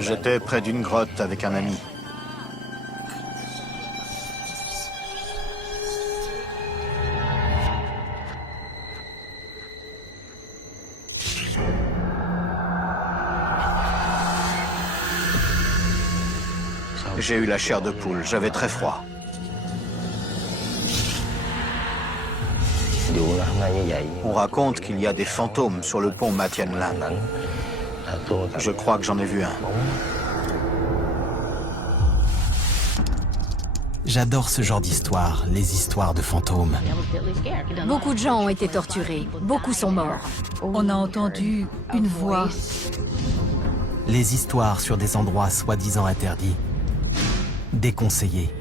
J'étais près d'une grotte avec un ami. J'ai eu la chair de poule, j'avais très froid. On raconte qu'il y a des fantômes sur le pont Matian Lan. Je crois que j'en ai vu un. J'adore ce genre d'histoire, les histoires de fantômes. Beaucoup de gens ont été torturés, beaucoup sont morts. On a entendu une voix. Les histoires sur des endroits soi-disant interdits, déconseillés.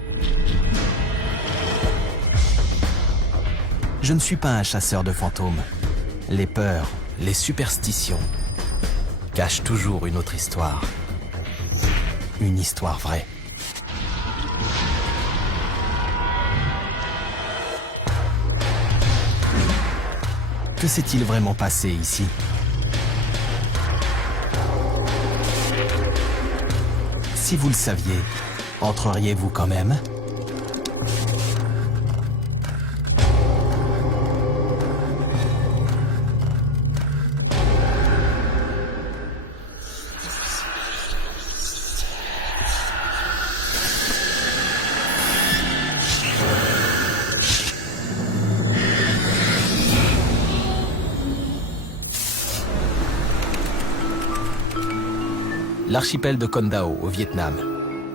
Je ne suis pas un chasseur de fantômes. Les peurs, les superstitions cachent toujours une autre histoire. Une histoire vraie. Que s'est-il vraiment passé ici? Si vous le saviez, entreriez-vous quand même? L'archipel de Con Dao, au Vietnam,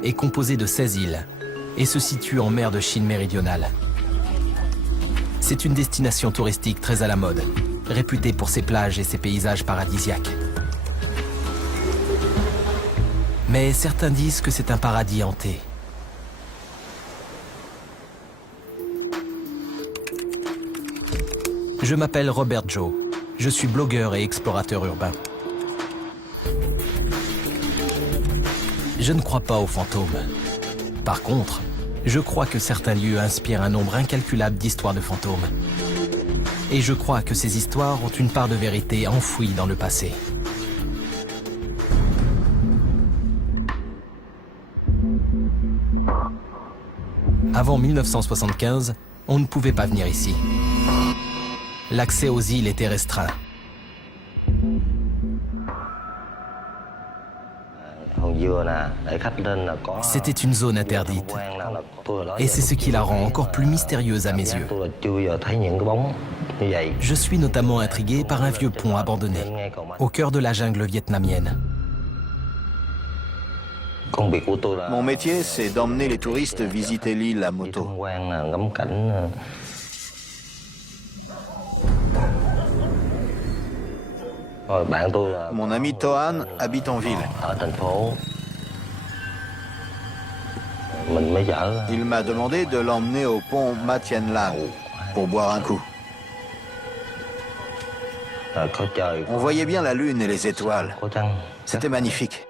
est composé de 16 îles et se situe en mer de Chine méridionale. C'est une destination touristique très à la mode, réputée pour ses plages et ses paysages paradisiaques. Mais certains disent que c'est un paradis hanté. Je m'appelle Robert Joe. Je suis blogueur et explorateur urbain. Je ne crois pas aux fantômes. Par contre, je crois que certains lieux inspirent un nombre incalculable d'histoires de fantômes. Et je crois que ces histoires ont une part de vérité enfouie dans le passé. Avant 1975, on ne pouvait pas venir ici. L'accès aux îles était restreint. C'était une zone interdite. Et c'est ce qui la rend encore plus mystérieuse à mes yeux. Je suis notamment intrigué par un vieux pont abandonné, au cœur de la jungle vietnamienne. Mon métier, c'est d'emmener les touristes visiter l'île à moto. Mon ami Tohan habite en ville. Il m'a demandé de l'emmener au pont Matian Lan pour boire un coup. On voyait bien la lune et les étoiles. C'était magnifique.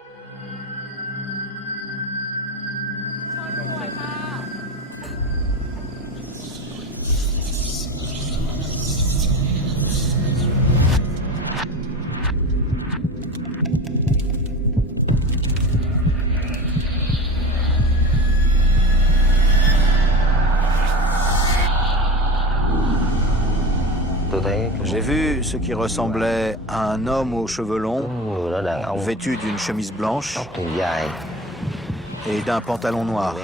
J'ai vu ce qui ressemblait à un homme aux cheveux longs, vêtu d'une chemise blanche et d'un pantalon noir.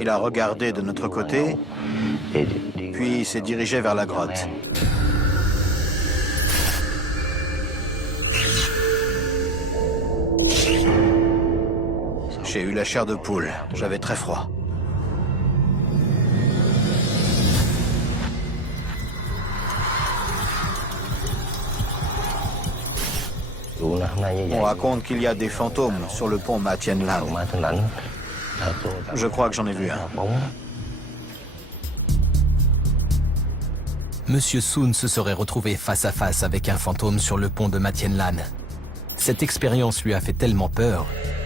Il a regardé de notre côté, puis s'est dirigé vers la grotte. J'ai eu la chair de poule, j'avais très froid. On raconte qu'il y a des fantômes sur le pont Matian Lan. Je crois que j'en ai vu un. Monsieur Soon se serait retrouvé face à face avec un fantôme sur le pont de Matian Lan. Cette expérience lui a fait tellement peur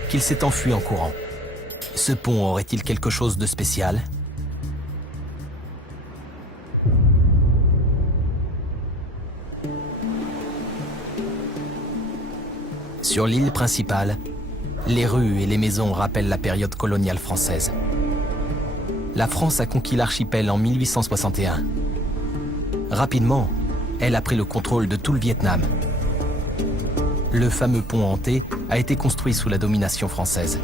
qu'il s'est enfui en courant. Ce pont aurait-il quelque chose de spécial? Sur l'île principale, les rues et les maisons rappellent la période coloniale française. La France a conquis l'archipel en 1861. Rapidement, elle a pris le contrôle de tout le Vietnam. Le fameux pont hanté a été construit sous la domination française.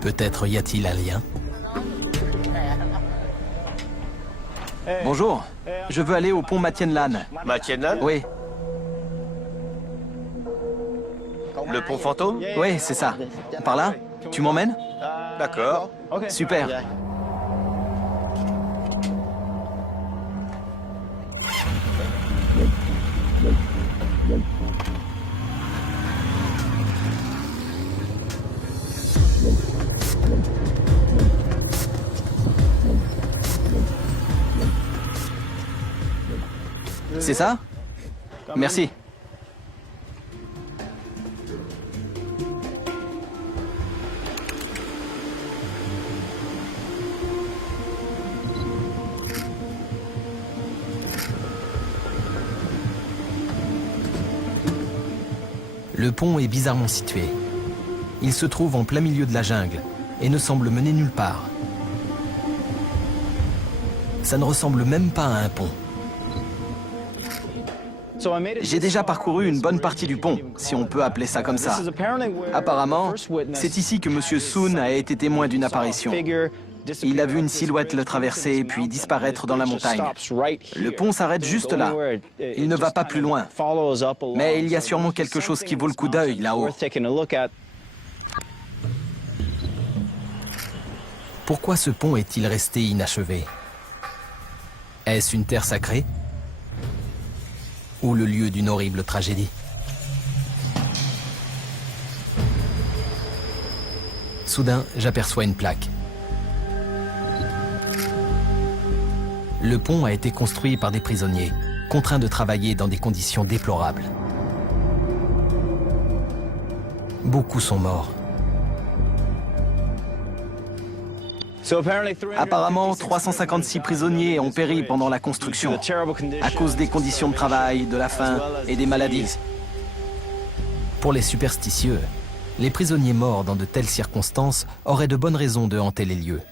Peut-être y a-t-il un lien? Bonjour, je veux aller au pont Matienne Lan. Matienne Lan? Oui, Le pont fantôme? oui, c'est ça. Par là? Tu m'emmènes? D'accord. Super. C'est ça? Merci. Le pont est bizarrement situé. Il se trouve en plein milieu de la jungle et ne semble mener nulle part. Ça ne ressemble même pas à un pont. J'ai déjà parcouru une bonne partie du pont, si on peut appeler ça comme ça. Apparemment, c'est ici que M. Soon a été témoin d'une apparition. Il a vu une silhouette le traverser puis disparaître dans la montagne. Le pont s'arrête juste là. Il ne va pas plus loin. Mais il y a sûrement quelque chose qui vaut le coup d'œil là-haut. Pourquoi ce pont est-il resté inachevé? Est-ce une terre sacrée? Ou le lieu d'une horrible tragédie? Soudain, j'aperçois une plaque. Le pont a été construit par des prisonniers, contraints de travailler dans des conditions déplorables. Beaucoup sont morts. Apparemment, 356 prisonniers ont péri pendant la construction, à cause des conditions de travail, de la faim et des maladies. Pour les superstitieux, les prisonniers morts dans de telles circonstances auraient de bonnes raisons de hanter les lieux.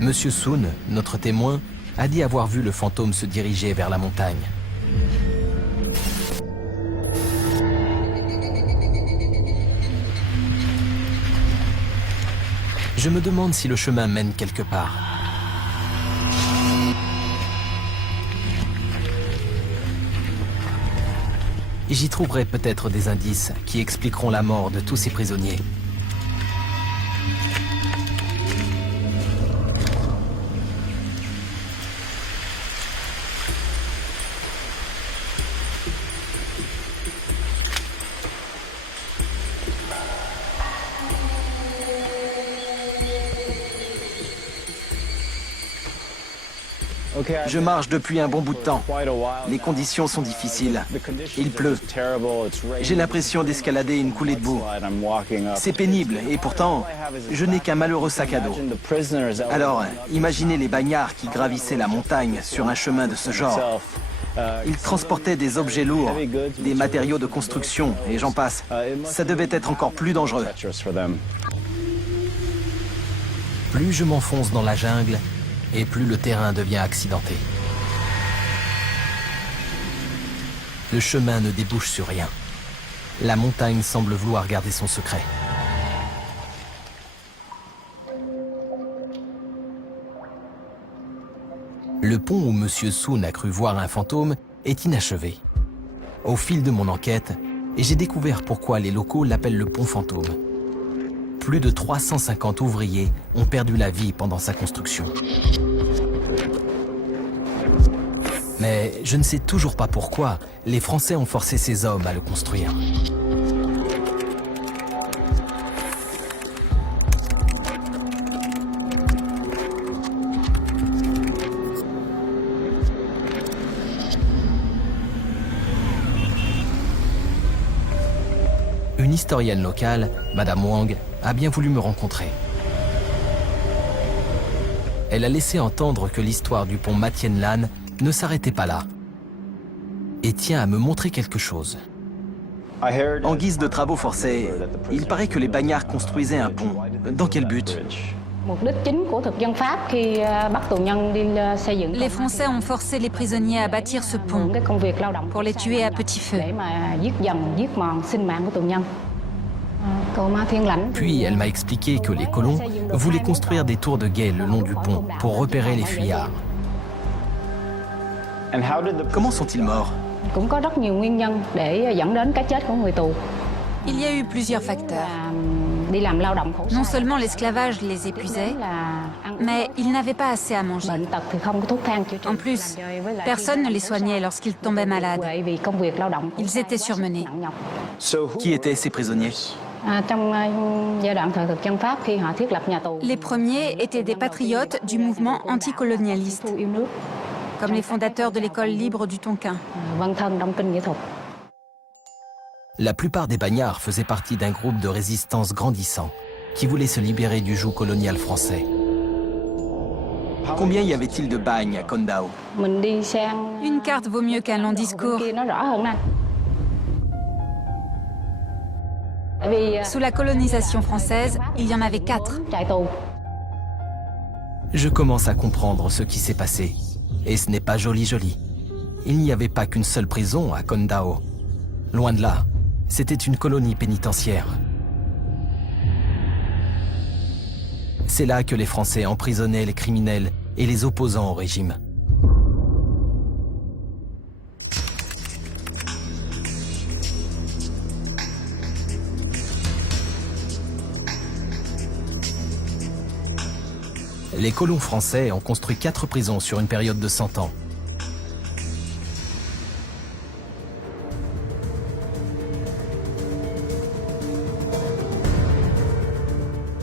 Monsieur Soon, notre témoin, a dit avoir vu le fantôme se diriger vers la montagne. Je me demande si le chemin mène quelque part. J'y trouverai peut-être des indices qui expliqueront la mort de tous ces prisonniers. Je marche depuis un bon bout de temps. Les conditions sont difficiles. Il pleut. J'ai l'impression d'escalader une coulée de boue. C'est pénible et pourtant, je n'ai qu'un malheureux sac à dos. Alors, imaginez les bagnards qui gravissaient la montagne sur un chemin de ce genre. Ils transportaient des objets lourds, des matériaux de construction et j'en passe. Ça devait être encore plus dangereux. Plus je m'enfonce dans la jungle, et plus le terrain devient accidenté. Le chemin ne débouche sur rien. La montagne semble vouloir garder son secret. Le pont où M. Soon a cru voir un fantôme est inachevé. Au fil de mon enquête, j'ai découvert pourquoi les locaux l'appellent le pont fantôme. Plus de 350 ouvriers ont perdu la vie pendant sa construction. Mais je ne sais toujours pas pourquoi les Français ont forcé ces hommes à le construire. historienne locale, Madame Wang, a bien voulu me rencontrer. Elle a laissé entendre que l'histoire du pont Ma Tien Lan ne s'arrêtait pas là et tient à me montrer quelque chose. En guise de travaux forcés, il paraît que les bagnards construisaient un pont. Dans quel but? Les Français ont forcé les prisonniers à bâtir ce pont pour les tuer à petit feu. Puis elle m'a expliqué que les colons voulaient construire des tours de guet le long du pont pour repérer les fuyards. Comment sont-ils morts? Il y a eu plusieurs facteurs. Non seulement l'esclavage les épuisait, mais ils n'avaient pas assez à manger. En plus, personne ne les soignait lorsqu'ils tombaient malades. Ils étaient surmenés. Qui étaient ces prisonniers? Les premiers étaient des patriotes du mouvement anticolonialiste, comme les fondateurs de l'école libre du Tonkin. La plupart des bagnards faisaient partie d'un groupe de résistance grandissant qui voulait se libérer du joug colonial français. Combien y avait-il de bagnes à Con Dao? Une carte vaut mieux qu'un long discours. Sous la colonisation française, il y en avait 4. Je commence à comprendre ce qui s'est passé. Et ce n'est pas joli. Il n'y avait pas qu'une seule prison à Con Dao. Loin de là, c'était une colonie pénitentiaire. C'est là que les Français emprisonnaient les criminels et les opposants au régime. Les colons français ont construit 4 prisons sur une période de 100 ans.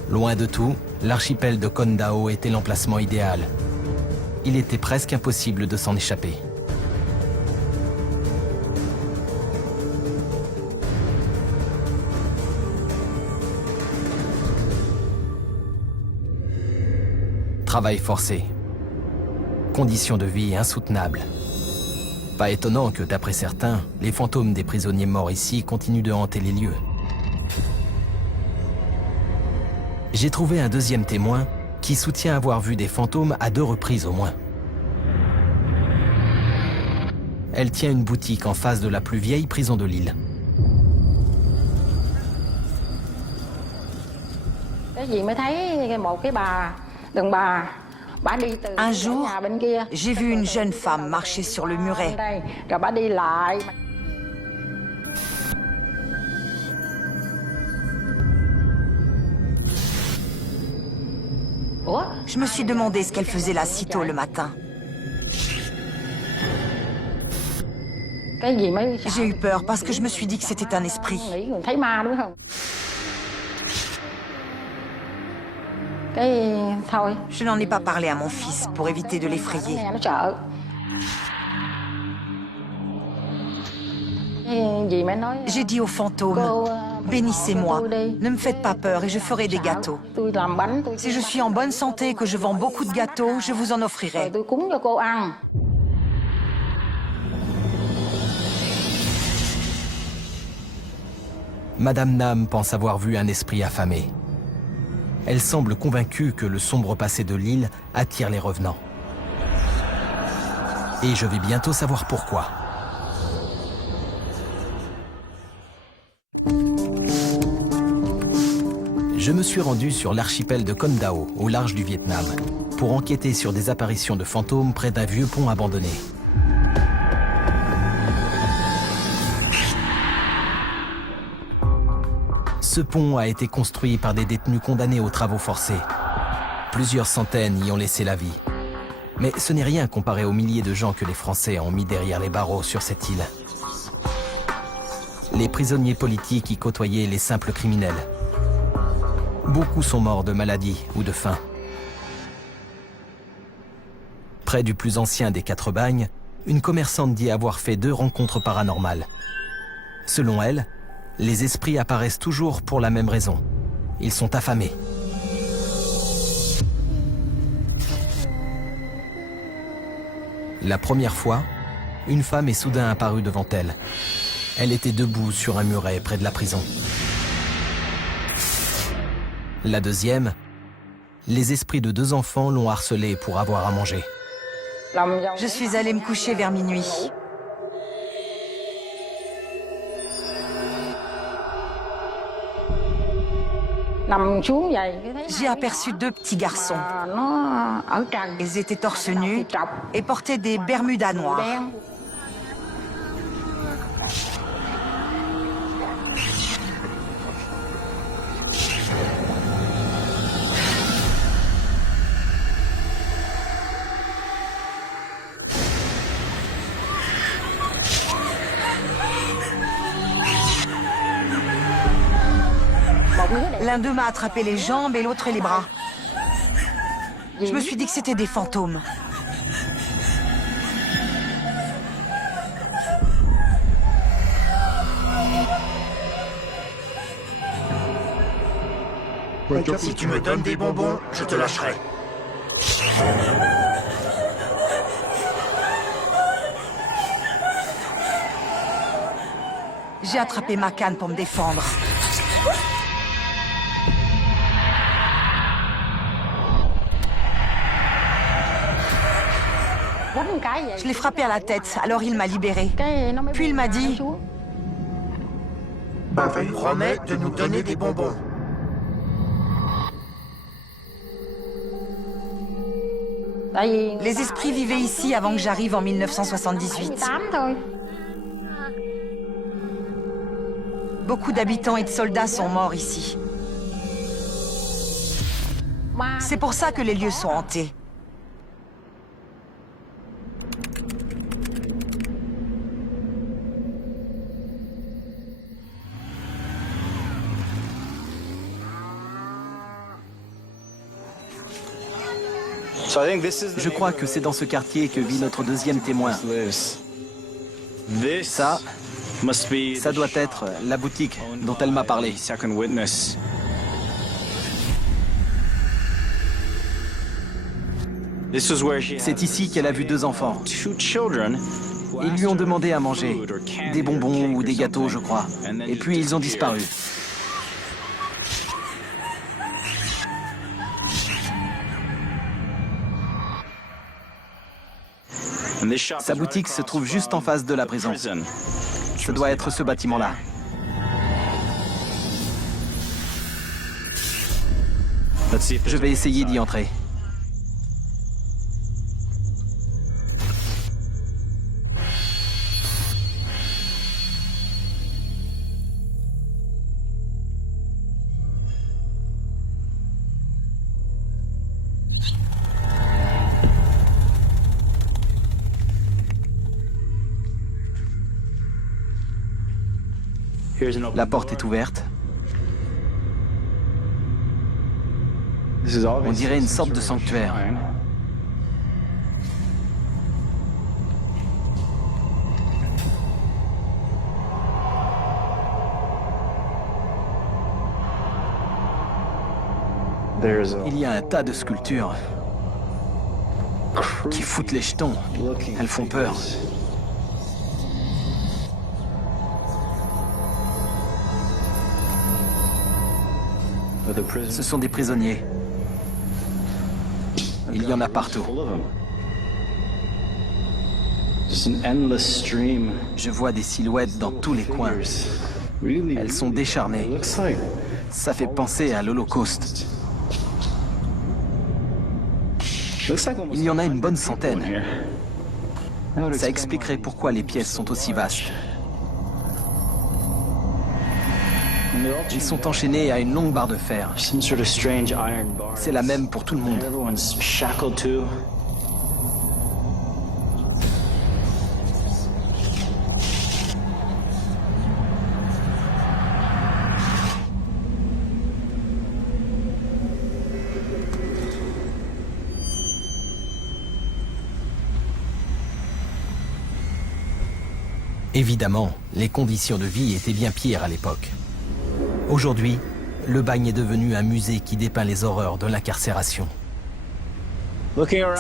Loin de tout, l'archipel de Con Dao était l'emplacement idéal. Il était presque impossible de s'en échapper. Travail forcé. Conditions de vie insoutenables. Pas étonnant que, d'après certains, les fantômes des prisonniers morts ici continuent de hanter les lieux. J'ai trouvé un deuxième témoin qui soutient avoir vu des fantômes à 2 reprises au moins. Elle tient une boutique en face de la plus vieille prison de l'île. Un jour, j'ai vu une jeune femme marcher sur le muret. Je me suis demandé ce qu'elle faisait là si tôt le matin. J'ai eu peur parce que je me suis dit que c'était un esprit. Je n'en ai pas parlé à mon fils pour éviter de l'effrayer. J'ai dit aux fantômes, bénissez-moi, ne me faites pas peur et je ferai des gâteaux. Si je suis en bonne santé et que je vends beaucoup de gâteaux, je vous en offrirai. Madame Nam pense avoir vu un esprit affamé. Elle semble convaincue que le sombre passé de l'île attire les revenants. Et je vais bientôt savoir pourquoi. Je me suis rendu sur l'archipel de Con Dao, au large du Vietnam, pour enquêter sur des apparitions de fantômes près d'un vieux pont abandonné. Ce pont a été construit par des détenus condamnés aux travaux forcés. Plusieurs centaines y ont laissé la vie. Mais ce n'est rien comparé aux milliers de gens que les Français ont mis derrière les barreaux sur cette île. Les prisonniers politiques y côtoyaient les simples criminels. Beaucoup sont morts de maladie ou de faim. Près du plus ancien des 4 bagnes, une commerçante dit avoir fait 2 rencontres paranormales. Selon elle, Les esprits apparaissent toujours pour la même raison. Ils sont affamés. La première fois, une femme est soudain apparue devant elle. Elle était debout sur un muret près de la prison. La deuxième, les esprits de 2 enfants l'ont harcelée pour avoir à manger. Je suis allée me coucher vers minuit. J'ai aperçu 2 petits garçons. Ils étaient torse nus et portaient des bermudas noirs. L'un d'eux m'a attrapé les jambes et l'autre les bras. Je me suis dit que c'était des fantômes. Si tu me donnes des bonbons, je te lâcherai. J'ai attrapé ma canne pour me défendre. Je l'ai frappé à la tête, alors il m'a libéré. Puis il m'a dit... Promets de nous donner des bonbons. Les esprits vivaient ici avant que j'arrive en 1978. Beaucoup d'habitants et de soldats sont morts ici. C'est pour ça que les lieux sont hantés. Je crois que c'est dans ce quartier que vit notre deuxième témoin. Ça doit être la boutique dont elle m'a parlé. C'est ici qu'elle a vu 2 enfants. Ils lui ont demandé à manger, des bonbons ou des gâteaux, je crois. Et puis ils ont disparu. Sa boutique se trouve juste en face de la prison. Ça doit être ce bâtiment-là. Je vais essayer d'y entrer. La porte est ouverte. On dirait une sorte de sanctuaire. Il y a un tas de sculptures qui foutent les jetons. Elles font peur. Ce sont des prisonniers. Il y en a partout. Je vois des silhouettes dans tous les coins. Elles sont décharnées. Ça fait penser à l'Holocauste. Il y en a une bonne centaine. Ça expliquerait pourquoi les pièces sont aussi vastes. Ils sont enchaînés à une longue barre de fer. C'est la même pour tout le monde. Évidemment, les conditions de vie étaient bien pires à l'époque. Aujourd'hui, le bagne est devenu un musée qui dépeint les horreurs de l'incarcération.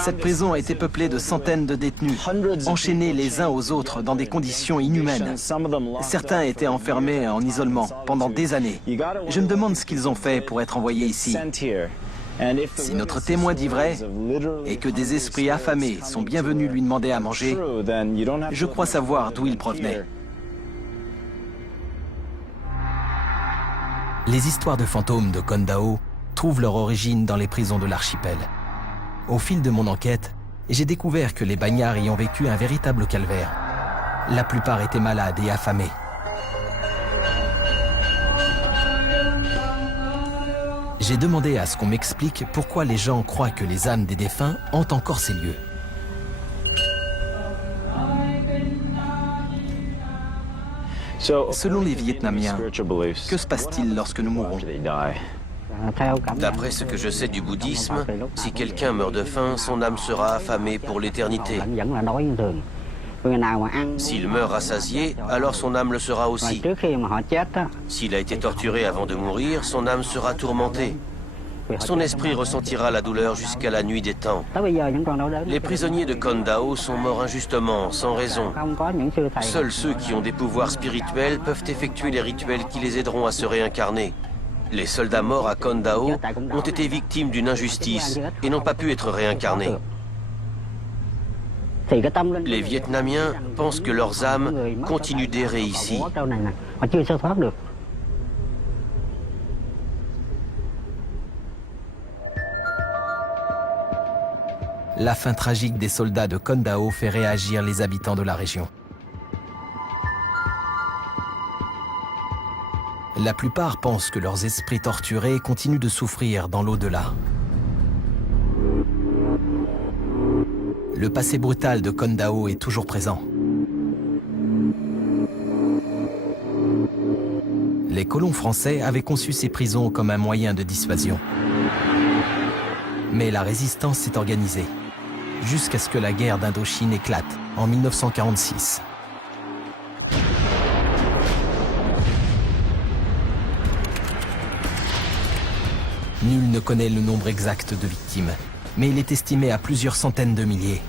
Cette prison a été peuplée de centaines de détenus, enchaînés les uns aux autres dans des conditions inhumaines. Certains étaient enfermés en isolement pendant des années. Je me demande ce qu'ils ont fait pour être envoyés ici. Si notre témoin dit vrai, et que des esprits affamés sont bien venus lui demander à manger, je crois savoir d'où ils provenaient. Les histoires de fantômes de Kondao trouvent leur origine dans les prisons de l'archipel. Au fil de mon enquête, j'ai découvert que les bagnards y ont vécu un véritable calvaire. La plupart étaient malades et affamés. J'ai demandé à ce qu'on m'explique pourquoi les gens croient que les âmes des défunts hantent encore ces lieux. Selon les Vietnamiens, que se passe-t-il lorsque nous mourons? D'après ce que je sais du bouddhisme, si quelqu'un meurt de faim, son âme sera affamée pour l'éternité. S'il meurt rassasié, alors son âme le sera aussi. S'il a été torturé avant de mourir, son âme sera tourmentée. Son esprit ressentira la douleur jusqu'à la nuit des temps. Les prisonniers de Kondao sont morts injustement, sans raison. Seuls ceux qui ont des pouvoirs spirituels peuvent effectuer les rituels qui les aideront à se réincarner. Les soldats morts à Kondao ont été victimes d'une injustice et n'ont pas pu être réincarnés. Les Vietnamiens pensent que leurs âmes continuent d'errer ici. La fin tragique des soldats de Kondao fait réagir les habitants de la région. La plupart pensent que leurs esprits torturés continuent de souffrir dans l'au-delà. Le passé brutal de Kondao est toujours présent. Les colons français avaient conçu ces prisons comme un moyen de dissuasion. Mais la résistance s'est organisée, jusqu'à ce que la guerre d'Indochine éclate en 1946. Nul ne connaît le nombre exact de victimes, mais il est estimé à plusieurs centaines de milliers.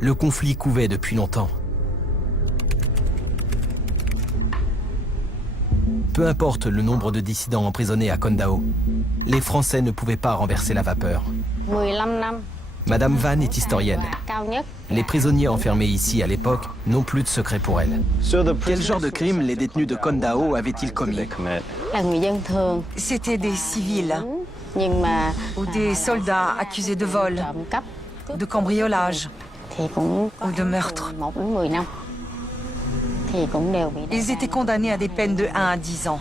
Le conflit couvait depuis longtemps. Peu importe le nombre de dissidents emprisonnés à Kondao, les Français ne pouvaient pas renverser la vapeur. Madame Van est historienne. Les prisonniers enfermés ici à l'époque n'ont plus de secret pour elle. Quel genre de crime les détenus de Kondao avaient-ils commis? C'était des civils ou des soldats accusés de vol, de cambriolage ou de meurtre. Ils étaient condamnés à des peines de 1 à 10 ans.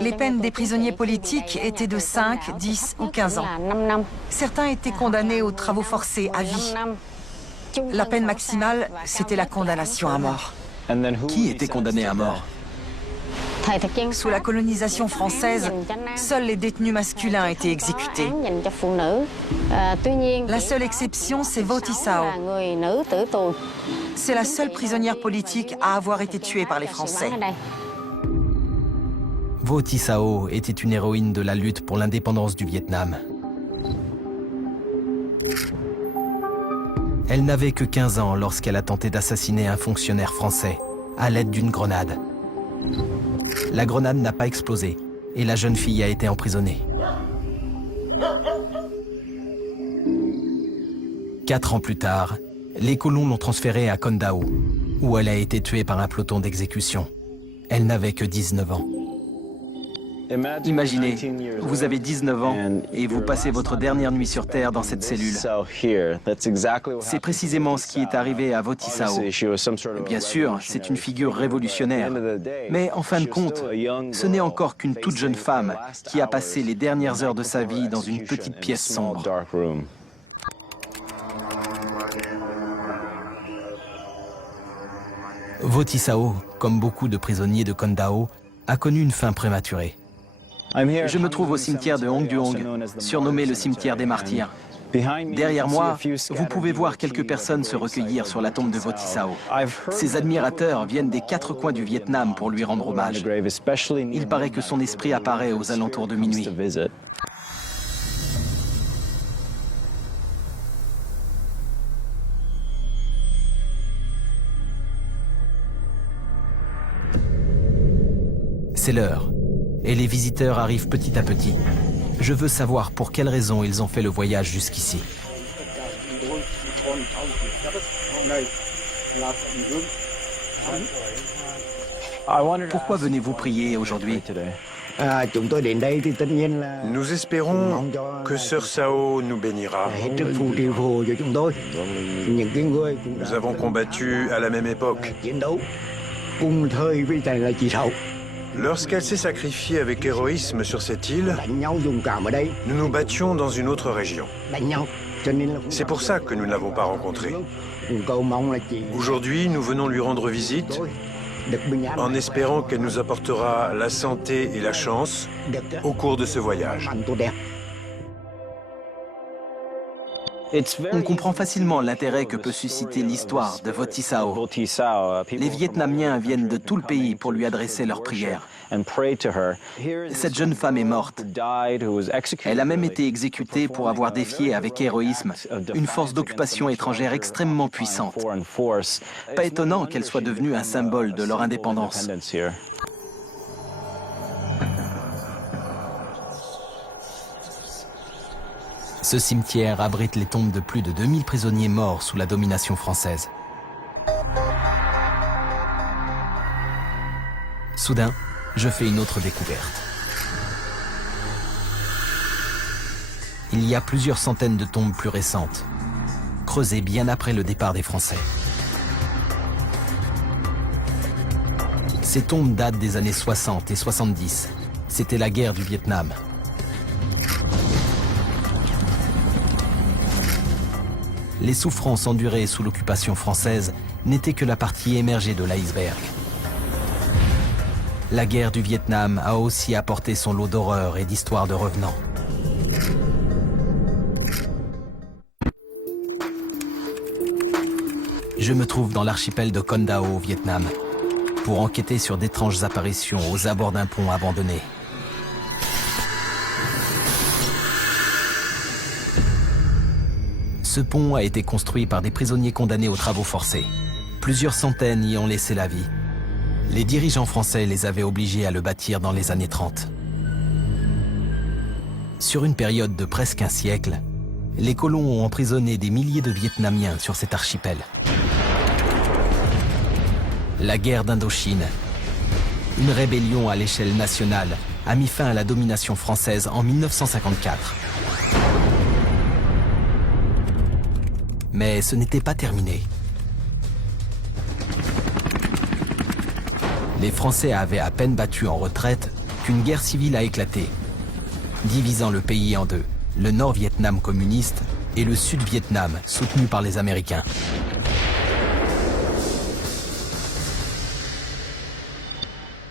Les peines des prisonniers politiques étaient de 5, 10 ou 15 ans. Certains étaient condamnés aux travaux forcés à vie. La peine maximale, c'était la condamnation à mort. Qui était condamné à mort? Sous la colonisation française, seuls les détenus masculins étaient exécutés. La seule exception, c'est Vo Thi Sao. C'est la seule prisonnière politique à avoir été tuée par les Français. Vo Thi Sao était une héroïne de la lutte pour l'indépendance du Vietnam. Elle n'avait que 15 ans lorsqu'elle a tenté d'assassiner un fonctionnaire français à l'aide d'une grenade. La grenade n'a pas explosé et la jeune fille a été emprisonnée. 4 ans plus tard, les colons l'ont transférée à Kondao, où elle a été tuée par un peloton d'exécution. Elle n'avait que 19 ans. Imaginez, vous avez 19 ans et vous passez votre dernière nuit sur Terre dans cette cellule. C'est précisément ce qui est arrivé à Vo Thi Sao. Bien sûr, c'est une figure révolutionnaire. Mais en fin de compte, ce n'est encore qu'une toute jeune femme qui a passé les dernières heures de sa vie dans une petite pièce sombre. Vo Thi Sao, comme beaucoup de prisonniers de Kondao, a connu une fin prématurée. Je me trouve au cimetière de Hong Duong, surnommé le cimetière des martyrs. Derrière moi, vous pouvez voir quelques personnes se recueillir sur la tombe de Vo Thi Sao. Ses admirateurs viennent des 4 coins du Vietnam pour lui rendre hommage. Il paraît que son esprit apparaît aux alentours de minuit. C'est l'heure, et les visiteurs arrivent petit à petit. Je veux savoir pour quelles raisons ils ont fait le voyage jusqu'ici. Pourquoi venez-vous prier aujourd'hui? Nous espérons que Sœur Sao nous bénira. Nous avons combattu à la même époque. Lorsqu'elle s'est sacrifiée avec héroïsme sur cette île, nous nous battions dans une autre région. C'est pour ça que nous ne l'avons pas rencontrée. Aujourd'hui, nous venons lui rendre visite en espérant qu'elle nous apportera la santé et la chance au cours de ce voyage. On comprend facilement l'intérêt que peut susciter l'histoire de Vo Thi Sao. Les Vietnamiens viennent de tout le pays pour lui adresser leurs prières. Cette jeune femme est morte. Elle a même été exécutée pour avoir défié avec héroïsme une force d'occupation étrangère extrêmement puissante. Pas étonnant qu'elle soit devenue un symbole de leur indépendance. Ce cimetière abrite les tombes de plus de 2000 prisonniers morts sous la domination française. Soudain, je fais une autre découverte. Il y a plusieurs centaines de tombes plus récentes, creusées bien après le départ des Français. Ces tombes datent des années 60 et 70. C'était la guerre du Vietnam. Les souffrances endurées sous l'occupation française n'étaient que la partie émergée de l'iceberg. La guerre du Vietnam a aussi apporté son lot d'horreurs et d'histoires de revenants. Je me trouve dans l'archipel de Con Dao au Vietnam pour enquêter sur d'étranges apparitions aux abords d'un pont abandonné. Ce pont a été construit par des prisonniers condamnés aux travaux forcés. Plusieurs centaines y ont laissé la vie. Les dirigeants français les avaient obligés à le bâtir dans les années 30. Sur une période de presque un siècle, les colons ont emprisonné des milliers de Vietnamiens sur cet archipel. La guerre d'Indochine, une rébellion à l'échelle nationale, a mis fin à la domination française en 1954. Mais ce n'était pas terminé. Les Français avaient à peine battu en retraite qu'une guerre civile a éclaté, divisant le pays en deux, le Nord-Vietnam communiste et le Sud-Vietnam soutenu par les Américains.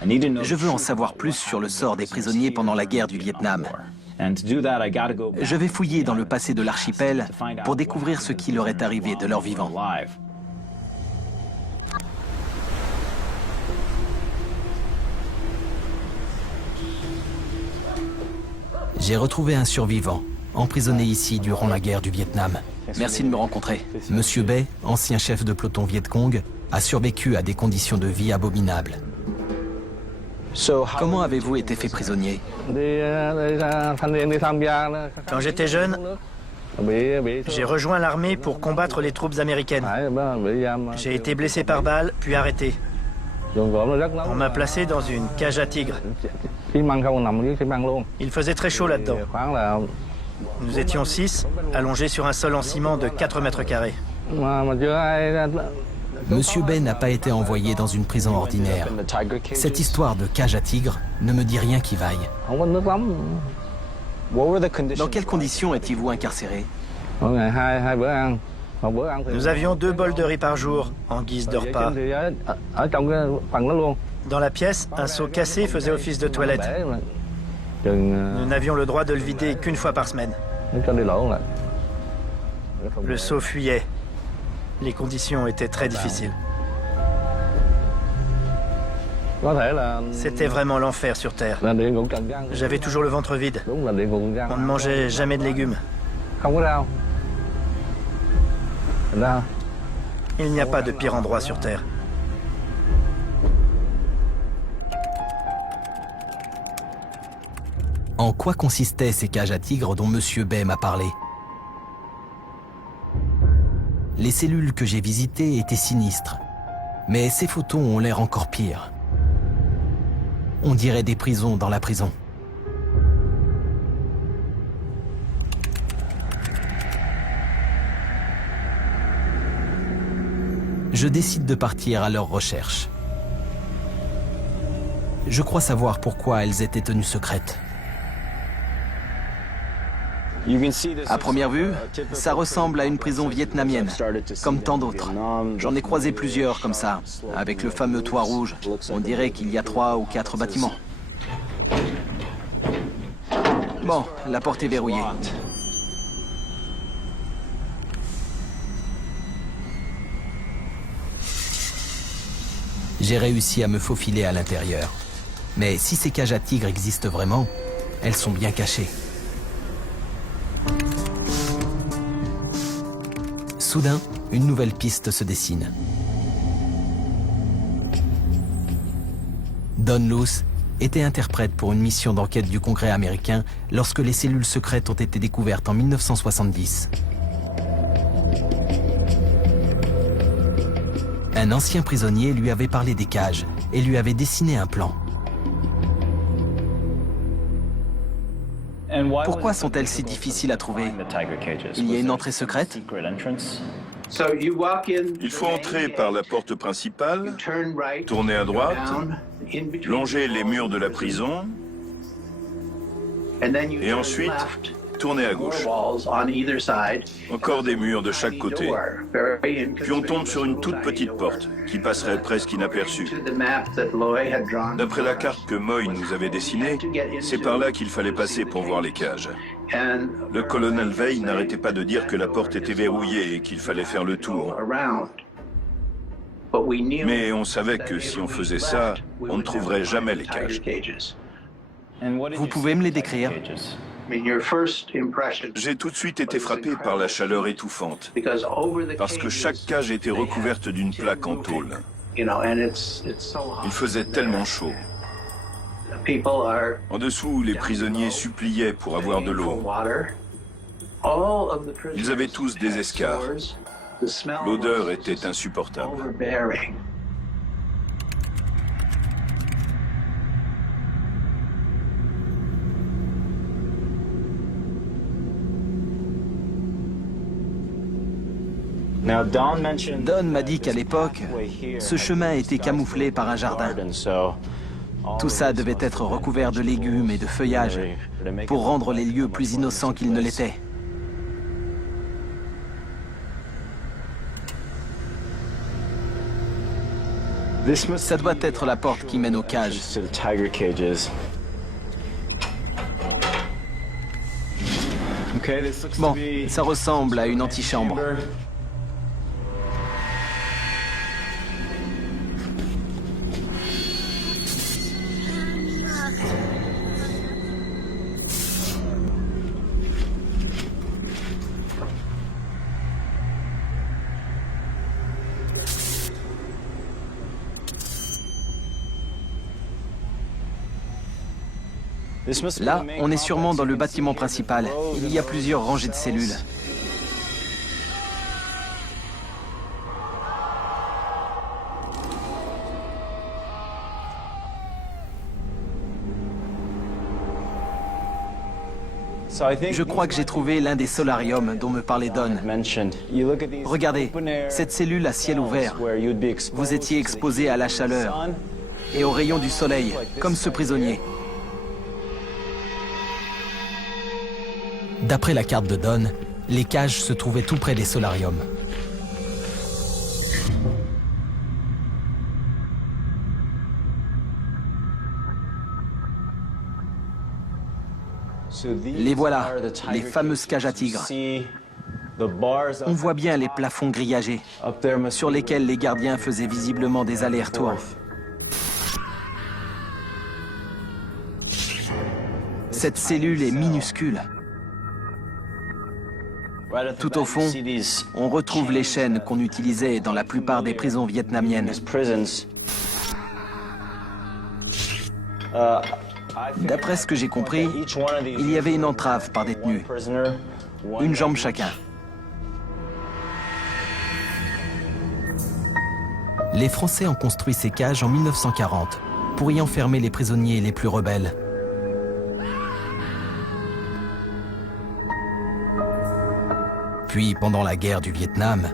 Je veux en savoir plus sur le sort des prisonniers pendant la guerre du Vietnam. Je vais fouiller dans le passé de l'archipel pour découvrir ce qui leur est arrivé de leur vivant. J'ai retrouvé un survivant, emprisonné ici durant la guerre du Vietnam. Merci de me rencontrer. Monsieur Bay, ancien chef de peloton Viet Cong, a survécu à des conditions de vie abominables. Comment avez-vous été fait prisonnier? Quand j'étais jeune, j'ai rejoint l'armée pour combattre les troupes américaines. J'ai été blessé par balle, puis arrêté. On m'a placé dans une cage à tigres. Il faisait très chaud là-dedans. Nous étions 6, allongés sur un sol en ciment de 4 mètres carrés. Monsieur Bay n'a pas été envoyé dans une prison ordinaire. Cette histoire de cage à tigres ne me dit rien qui vaille. Dans quelles conditions étiez-vous incarcéré? Nous avions 2 bols de riz par jour, en guise de repas. Dans la pièce, un seau cassé faisait office de toilette. Nous n'avions le droit de le vider qu'une fois par semaine. Le seau fuyait. Les conditions étaient très difficiles. C'était vraiment l'enfer sur Terre. J'avais toujours le ventre vide. On ne mangeait jamais de légumes. Il n'y a pas de pire endroit sur Terre. En quoi consistaient ces cages à tigres dont M. Bay m'a parlé? Les cellules que j'ai visitées étaient sinistres, mais ces photos ont l'air encore pires. On dirait des prisons dans la prison. Je décide de partir à leur recherche. Je crois savoir pourquoi elles étaient tenues secrètes. À première vue, ça ressemble à une prison vietnamienne, comme tant d'autres. J'en ai croisé plusieurs comme ça, avec le fameux toit rouge. On dirait qu'il y a 3 ou 4 bâtiments. Bon, la porte est verrouillée. J'ai réussi à me faufiler à l'intérieur. Mais si ces cages à tigres existent vraiment, elles sont bien cachées. Soudain, une nouvelle piste se dessine. Don Luce était interprète pour une mission d'enquête du Congrès américain lorsque les cellules secrètes ont été découvertes en 1970. Un ancien prisonnier lui avait parlé des cages et lui avait dessiné un plan. Pourquoi sont-elles si difficiles à trouver? Il y a une entrée secrète? Il faut entrer par la porte principale, tourner à droite, longer les murs de la prison et ensuite tourner à gauche. Encore des murs de chaque côté. Puis on tombe sur une toute petite porte qui passerait presque inaperçue. D'après la carte que Moy nous avait dessinée, c'est par là qu'il fallait passer pour voir les cages. Le colonel Veil n'arrêtait pas de dire que la porte était verrouillée et qu'il fallait faire le tour. Mais on savait que si on faisait ça, on ne trouverait jamais les cages. Vous pouvez me les décrire? J'ai tout de suite été frappé par la chaleur étouffante, parce que chaque cage était recouverte d'une plaque en tôle. Il faisait tellement chaud. En dessous, les prisonniers suppliaient pour avoir de l'eau. Ils avaient tous des escarres. L'odeur était insupportable. Don m'a dit qu'à l'époque, ce chemin était camouflé par un jardin. Tout ça devait être recouvert de légumes et de feuillages pour rendre les lieux plus innocents qu'ils ne l'étaient. Ça doit être la porte qui mène aux cages. Bon, ça ressemble à une antichambre. Là, on est sûrement dans le bâtiment principal. Il y a plusieurs rangées de cellules. Je crois que j'ai trouvé l'un des solariums dont me parlait Don. Regardez, cette cellule à ciel ouvert. Vous étiez exposé à la chaleur et aux rayons du soleil, comme ce prisonnier. D'après la carte de Don, les cages se trouvaient tout près des solariums. Les voilà, les fameuses cages à tigres. On voit bien les plafonds grillagés, sur lesquels les gardiens faisaient visiblement des allers-retours. Cette cellule est minuscule. Tout au fond, on retrouve les chaînes qu'on utilisait dans la plupart des prisons vietnamiennes. D'après ce que j'ai compris, il y avait une entrave par détenu, une jambe chacun. Les Français ont construit ces cages en 1940 pour y enfermer les prisonniers les plus rebelles. Puis, pendant la guerre du Vietnam,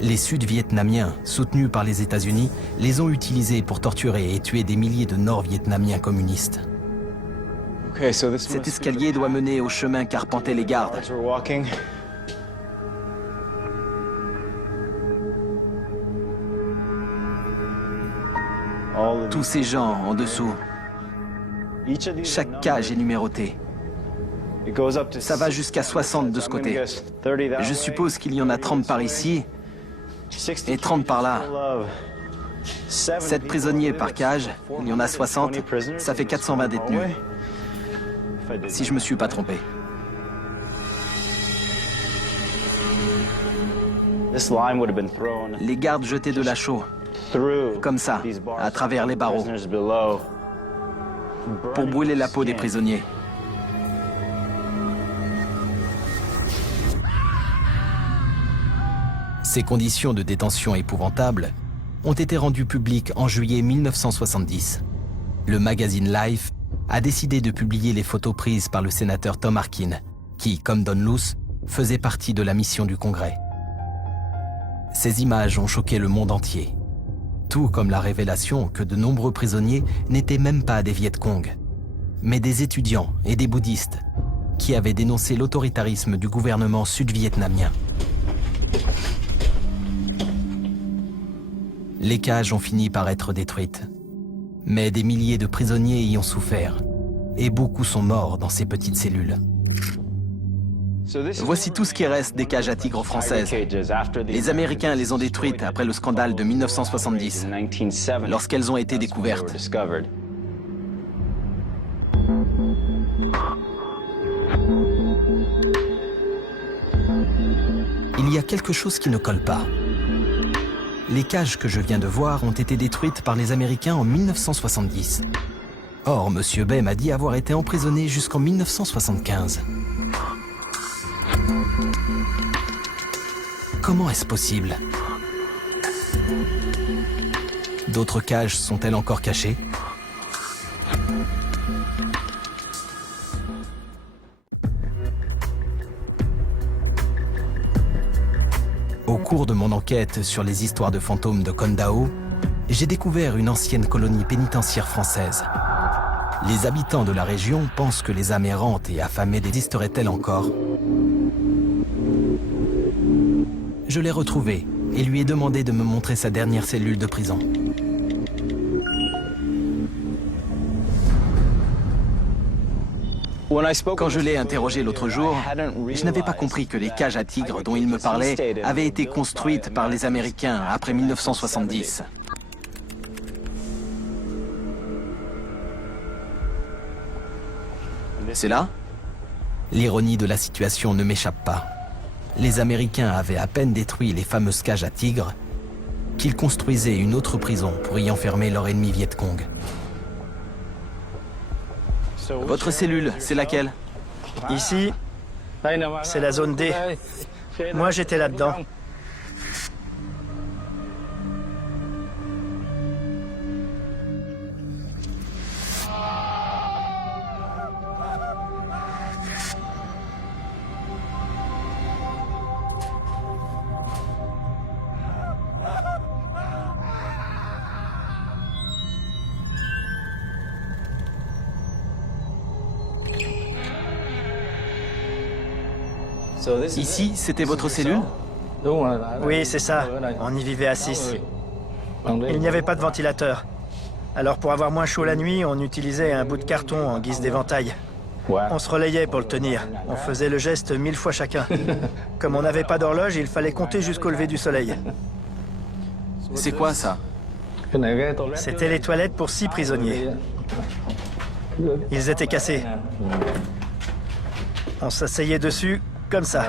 les Sud-Vietnamiens, soutenus par les États-Unis, les ont utilisés pour torturer et tuer des milliers de Nord-Vietnamiens communistes. Cet escalier doit mener au chemin qu'arpentaient les gardes. Tous ces gens en dessous. Chaque cage est numérotée. Ça va jusqu'à 60 de ce côté. Je suppose qu'il y en a 30 par ici et 30 par là. 7 prisonniers par cage, il y en a 60, ça fait 420 détenus. Si je me suis pas trompé. Les gardes jetaient de la chaux, comme ça, à travers les barreaux, pour brûler la peau des prisonniers. Ces conditions de détention épouvantables ont été rendues publiques en juillet 1970. Le magazine Life a décidé de publier les photos prises par le sénateur Tom Harkin, qui, comme Don Luce, faisait partie de la mission du Congrès. Ces images ont choqué le monde entier, tout comme la révélation que de nombreux prisonniers n'étaient même pas des Viet Cong, mais des étudiants et des bouddhistes qui avaient dénoncé l'autoritarisme du gouvernement sud-vietnamien. Les cages ont fini par être détruites. Mais des milliers de prisonniers y ont souffert. Et beaucoup sont morts dans ces petites cellules. Voici tout ce qui reste des cages à tigres françaises. Les Américains les ont détruites après le scandale de 1970, lorsqu'elles ont été découvertes. Il y a quelque chose qui ne colle pas. Les cages que je viens de voir ont été détruites par les Américains en 1970. Or, M. Bay m'a dit avoir été emprisonné jusqu'en 1975. Comment est-ce possible? D'autres cages sont-elles encore cachées? Au cours de mon enquête sur les histoires de fantômes de Con Dao, j'ai découvert une ancienne colonie pénitentiaire française. Les habitants de la région pensent que les âmes errantes et affamées existeraient-elles encore? Je l'ai retrouvé et lui ai demandé de me montrer sa dernière cellule de prison. Quand je l'ai interrogé l'autre jour, je n'avais pas compris que les cages à tigres dont il me parlait avaient été construites par les Américains après 1970. C'est là? L'ironie de la situation ne m'échappe pas. Les Américains avaient à peine détruit les fameuses cages à tigres qu'ils construisaient une autre prison pour y enfermer leur ennemi Viet Cong. Votre cellule, c'est laquelle? Ici, c'est la zone D. Moi, j'étais là-dedans. Ici, c'était votre cellule? Oui, c'est ça. On y vivait à 6. Il n'y avait pas de ventilateur. Alors pour avoir moins chaud la nuit, on utilisait un bout de carton en guise d'éventail. On se relayait pour le tenir. On faisait le geste 1000 fois chacun. Comme on n'avait pas d'horloge, il fallait compter jusqu'au lever du soleil. C'est quoi ça? C'était les toilettes pour 6 prisonniers. Ils étaient cassés. On s'asseyait dessus, comme ça.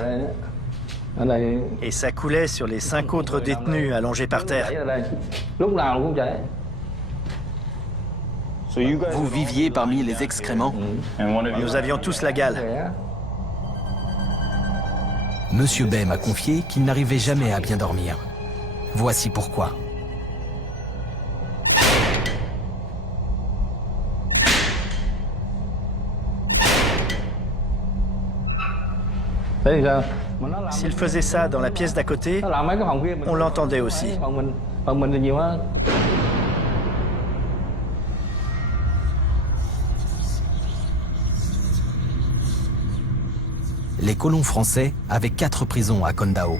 Et ça coulait sur les 5 autres détenus allongés par terre. Vous viviez parmi les excréments? Nous avions tous la gale. Monsieur Bay m'a confié qu'il n'arrivait jamais à bien dormir. Voici pourquoi. S'il faisait ça dans la pièce d'à côté, on l'entendait aussi. Les colons français avaient 4 prisons à Condao.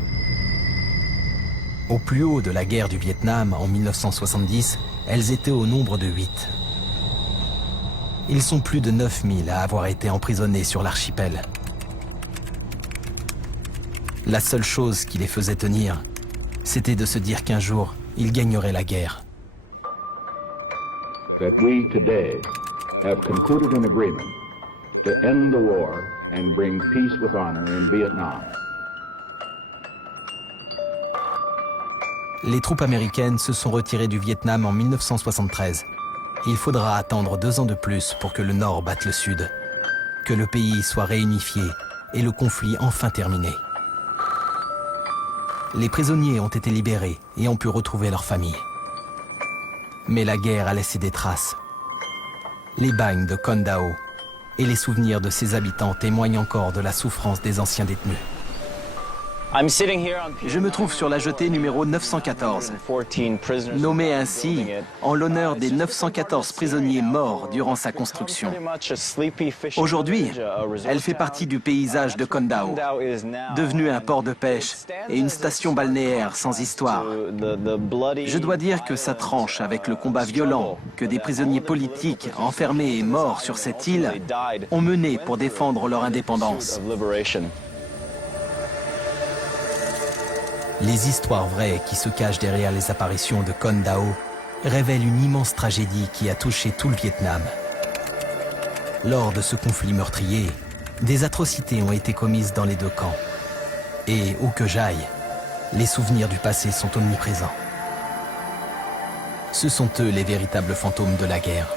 Au plus haut de la guerre du Vietnam en 1970, elles étaient au nombre de 8. Ils sont plus de 9000 à avoir été emprisonnés sur l'archipel. La seule chose qui les faisait tenir, c'était de se dire qu'un jour, ils gagneraient la guerre. That we today have concluded an agreement to end the war and bring peace with honor in Vietnam. Les troupes américaines se sont retirées du Vietnam en 1973. Il faudra attendre 2 ans de plus pour que le Nord batte le Sud, que le pays soit réunifié et le conflit enfin terminé. Les prisonniers ont été libérés et ont pu retrouver leur famille. Mais la guerre a laissé des traces. Les bagnes de Condao et les souvenirs de ses habitants témoignent encore de la souffrance des anciens détenus. Je me trouve sur la jetée numéro 914, nommée ainsi en l'honneur des 914 prisonniers morts durant sa construction. Aujourd'hui, elle fait partie du paysage de Condao, devenu un port de pêche et une station balnéaire sans histoire. Je dois dire que ça tranche avec le combat violent que des prisonniers politiques enfermés et morts sur cette île ont mené pour défendre leur indépendance. Les histoires vraies qui se cachent derrière les apparitions de Condao révèlent une immense tragédie qui a touché tout le Vietnam. Lors de ce conflit meurtrier, des atrocités ont été commises dans les 2 camps. Et où que j'aille, les souvenirs du passé sont omniprésents. Ce sont eux les véritables fantômes de la guerre.